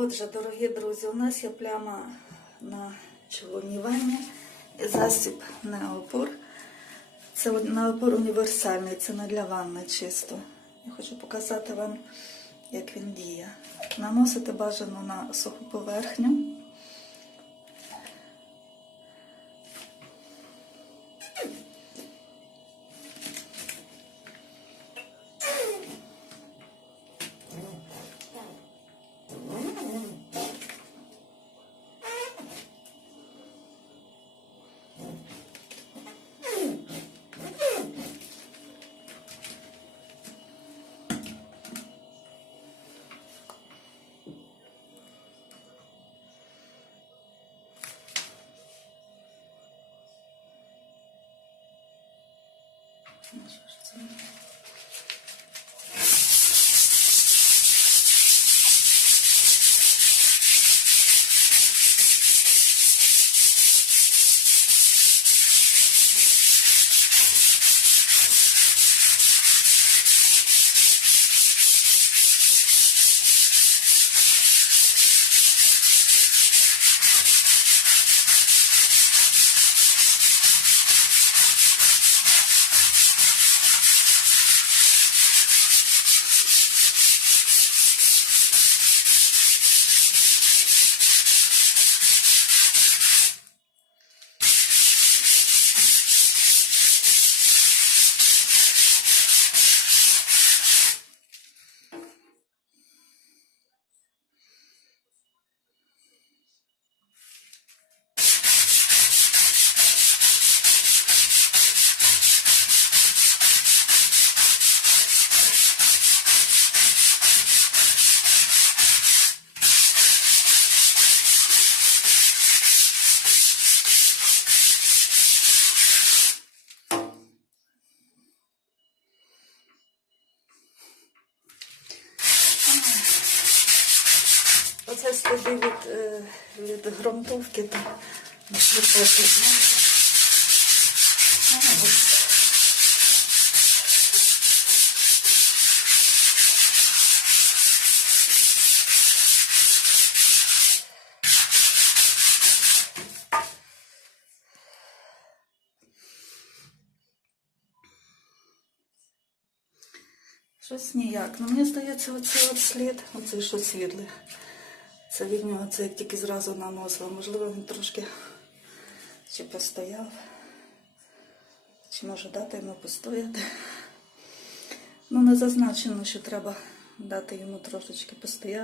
Отже, дорогі друзі, у нас є пляма на чолоні ванні засіб неопор. Це неопор універсальний, це не для ванни чисто. Я хочу показати вам, як він діє. Наносити бажано на суху поверхню. Ну, що ж це? Оце сліди від, е, від ґрунтовки та. Щось ніяк. Ну, мені здається, оцей от слід, оцей що світлий. Це від нього, це як тільки зразу наносила. Можливо, він трошки чи постояв, чи може дати йому постояти. Ну, не зазначено, що треба дати йому трошечки постояти.